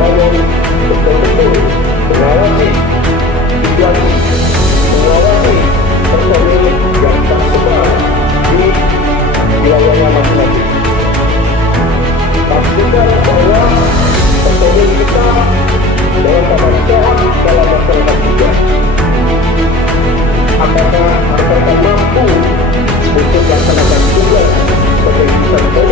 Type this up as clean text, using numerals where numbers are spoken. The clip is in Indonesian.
harus betul-betul mengawasi situasi, mengawasi personil yang tersebar di wilayahnya masing-masing. Pastikan bahwa personil kita dalam keadaan sehat dalam masyarakat juga. Apakah mereka mampu untuk melaksanakan tugas sebagai